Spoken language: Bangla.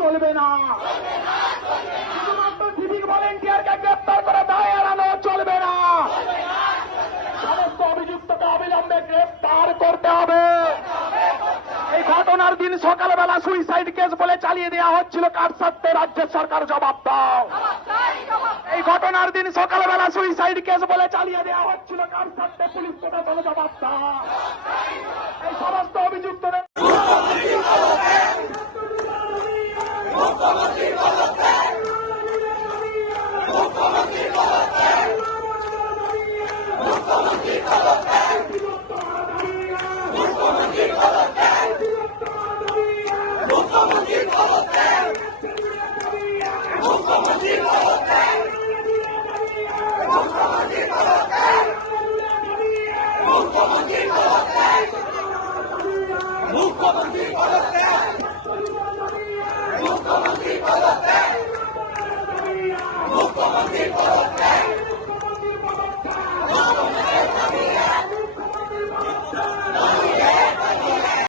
চলবে না। শুধুমাত্র সিভিক ভলেন্টিয়ারকে গ্রেপ্তার করে দায় এড়ানো চলবে না। সমস্ত অভিযুক্তকে অবিলম্বে গ্রেপ্তার করতে হবে। এই ঘটনার দিন সকালবেলা সুইসাইড কেস বলে চালিয়ে দেওয়া হচ্ছিল, কার স্বার্থে রাজ্য সরকার জবাব দাও। এই ঘটনার দিন সকালবেলা সুইসাইড কেস বলে চালিয়ে দেওয়া হচ্ছিল, কার স্বার্থে পুলিশ প্রশাসন জবাব দাও। এই সমস্ত অভিযুক্তদের মুখ্যমন্ত্রী